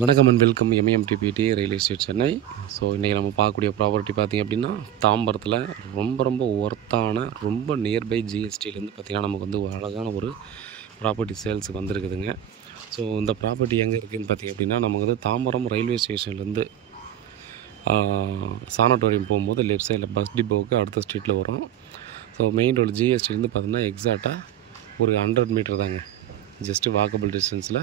வணக்கம் and welcome MMDPD real estate Chennai. So இன்றைக்கி நம்ம பார்க்கக்கூடிய ப்ராப்பர்ட்டி பார்த்திங்க அப்படின்னா தாம்பரத்தில் ரொம்ப ஒர்த்தான ரொம்ப நியர்பை ஜிஎஸ்டிலேருந்து பார்த்திங்கன்னா நமக்கு வந்து ஒரு அழகான ஒரு ப்ராப்பர்ட்டி சேல்ஸுக்கு வந்திருக்குதுங்க. ஸோ இந்த ப்ராப்பர்ட்டி எங்கே இருக்குதுன்னு பார்த்திங்க அப்படின்னா நமக்கு வந்து தாம்பரம் ரயில்வே ஸ்டேஷன்லேருந்து சானட்டோரியம் போகும்போது லெஃப்ட் சைடில் பஸ் டிப்போவுக்கு அடுத்த ஸ்ட்ரீட்டில் வரும். ஸோ மெயின் ரோடு ஜிஎஸ்டிலேருந்து பார்த்திங்கன்னா எக்ஸாக்டாக ஒரு 100 மீட்டர் தாங்க, ஜஸ்ட்டு வாக்கபிள் டிஸ்டன்ஸில்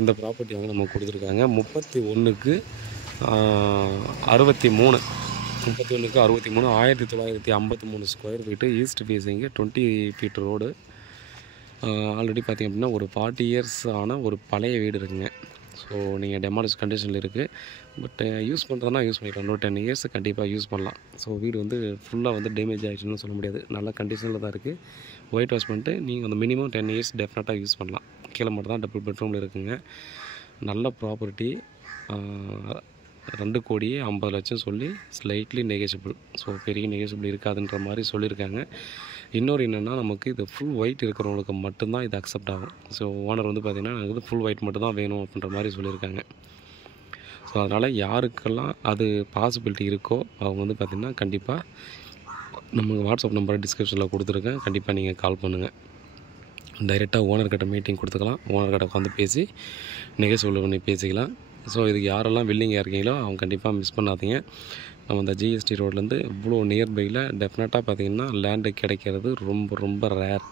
இந்த ப்ராப்பர்ட்டி வந்து நமக்கு கொடுத்துருக்காங்க. 31க்கு 63 1953 square feet, east facing, 20 feet road. Already பார்த்திங்க அப்படின்னா ஒரு 40 இயர்ஸ் ஆன ஒரு பழைய வீடு இருக்குங்க. ஸோ நீங்கள் டெமாலிஷ் கண்டிஷனில் இருக்குது. பட் யூஸ் பண்ணுறதுனா யூஸ் பண்ணிக்கலாம், இன்னொரு 10 இயர்ஸ் கண்டிப்பாக யூஸ் பண்ணலாம். ஸோ வீடு வந்து ஃபுல்லாக வந்து டேமேஜ் ஆகிடுச்சுன்னு சொல்ல முடியாது, நல்ல கண்டிஷனில் தான் இருக்குது. ஒயிட் வாஷ் பண்ணிட்டு நீங்கள் வந்து மினிமம் 10 இயர்ஸ் டெஃபினட்டாக யூஸ் பண்ணலாம். கீழே மட்டும் தான் டபுள் பெட்ரூமில் இருக்குங்க. நல்ல ப்ராப்பர்ட்டி, 2,50,00,000 சொல்லி ஸ்லைட்லி நெகோஷியபிள். ஸோ பெரிய நெகோஷியபிள் இருக்காதுன்ற மாதிரி சொல்லியிருக்காங்க. இன்னொரு என்னென்னா நமக்கு இது ஃபுல் ஒயிட் இருக்கிறவங்களுக்கு மட்டும்தான் இது அக்செப்ட் ஆகும். ஸோ ஓனர் வந்து பார்த்திங்கன்னா எனக்கு வந்து ஃபுல் ஒயிட் மட்டும் தான் வேணும் அப்படின்ற மாதிரி சொல்லியிருக்காங்க. ஸோ அதனால் யாருக்கெல்லாம் அது பாசிபிலிட்டி இருக்கோ அவங்க வந்து பார்த்திங்கன்னா கண்டிப்பாக நமக்கு வாட்ஸ்அப் நம்பரை டிஸ்கிரிப்ஷனில் கொடுத்துருக்கேன், கண்டிப்பாக நீங்கள் கால் பண்ணுங்கள். டைரெக்டாக ஓனர்கிட்ட மீட்டிங் கொடுத்துக்கலாம், ஓனர்கிட்ட உட்காந்து பேசி நெகோஷியபிள் பண்ணி பேசிக்கலாம். ஸோ இதுக்கு யாரெல்லாம் வில்லிங்காக இருக்கீங்களோ அவங்க கண்டிப்பாக மிஸ் பண்ணாதீங்க. நம்ம இந்த ஜிஎஸ்டி ரோட்லேருந்து இவ்வளோ நியர்பையில் டெஃபினட்டாக பார்த்திங்கன்னா லேண்டு கிடைக்கிறது ரொம்ப ரேர்.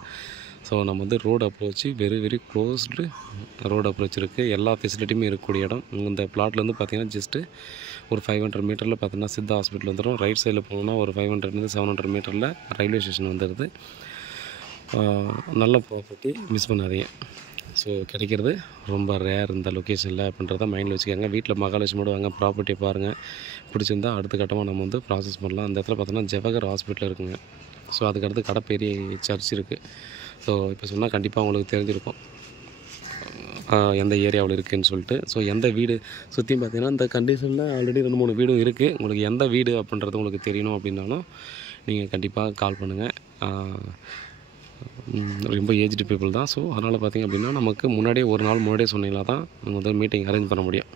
ஸோ நம்ம வந்து road approach very closed road approach இருக்குது, எல்லா ஃபெசிலிட்டியுமே இருக்கக்கூடிய இடம். இந்த பிளாட்லேருந்து பார்த்திங்கன்னா ஜஸ்ட்டு ஒரு 500 மீட்டரில் பார்த்திங்கன்னா சித்தா ஹாஸ்பிட்டல் வந்துடும். ரைட் சைடில் போகணுன்னா ஒரு 500-700 மீட்டரில் ரயில்வே ஸ்டேஷன் வந்துடுது. நல்ல ப்ராப்பர்ட்டி, மிஸ் பண்ணாதீங்க. ஸோ கிடைக்கிறது ரொம்ப ரேர் இந்த லொக்கேஷனில் அப்படின்றத மைண்டில் வச்சுக்கோங்க. வீட்டில் மகாலட்சுமியோட வாங்க, ப்ராப்பர்ட்டியை பாருங்கள், பிடிச்சிருந்தால் அடுத்த கட்டமாக நம்ம வந்து ப்ராசஸ் பண்ணலாம். அந்த இடத்துல பார்த்தோன்னா ஜவஹர் ஹாஸ்பிட்டல் இருக்குங்க. ஸோ அதுக்கடுத்து கடப்பேரி சர்ச் இருக்குது. ஸோ இப்போ சொன்னால் கண்டிப்பாக உங்களுக்கு தெரிஞ்சிருக்கும் எந்த ஏரியாவில் இருக்குதுன்னு சொல்லிட்டு. ஸோ எந்த வீடு சுற்றியும் பார்த்திங்கன்னா இந்த கண்டிஷனில் ஆல்ரெடி 2-3 வீடும் இருக்குது. உங்களுக்கு எந்த வீடு அப்படின்றது உங்களுக்கு தெரியணும் அப்படின்னாலும் நீங்கள் கண்டிப்பாக கால் பண்ணுங்கள். ரொம்ப ஏஜ்டு பீப்புள் தான். ஸோ அதனால் பார்த்திங்க அப்படின்னா நமக்கு முன்னாடியே ஒரு நாள் முன்னாடியே சொன்னீங்களா தான் நம்ம வந்து மீட்டிங் அரேஞ்ச் பண்ண முடியும்.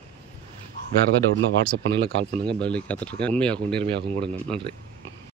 வேறு ஏதாவது டவுட்னா வாட்ஸ்அப் பண்ணுங்கள், கால் பண்ணுங்கள், பதிலுக்கு காத்துட்ருக்கேன். உண்மையாகவும் நேர்மையாகவும் கொடுங்க. நன்றி.